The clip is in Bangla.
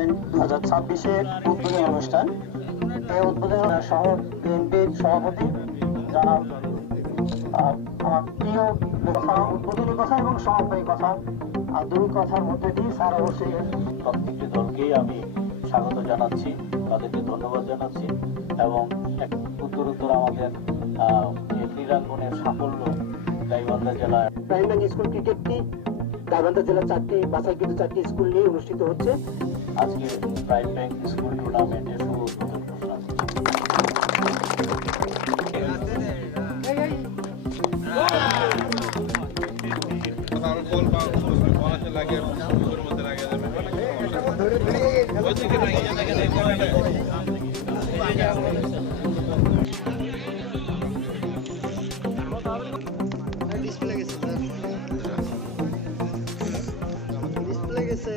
করেন 2026-এর উদ্বোধনী অনুষ্ঠান। এই উদ্বোধনী শহর বিএনপির সভাপতি জনাব আমার প্রিয় কথা, উদ্বোধনী কথা এবং সমাপনী কথা, দুই কথার মধ্যে দিয়ে স্যার অবশ্যই প্রত্যেকটি দলকেই আমি স্বাগত জানাচ্ছি, তাদেরকে ধন্যবাদ জানাচ্ছি এবং উত্তরোত্তর আমাদের এই ক্রীড়াঙ্গনের সাফল্য গাইবান্ধা জেলায় প্রাইমারি স্কুল ক্রিকেটটি গাইবান্ধা জেলার 4টি বাছাইকৃত 4টি স্কুল নিয়ে অনুষ্ঠিত হচ্ছে। আজকে প্রাইম ব্যাংক স্কুল টুর্নামেন্টের শুভ উদ্বোধন ঘোষণা ডিসপ্লে গেছে।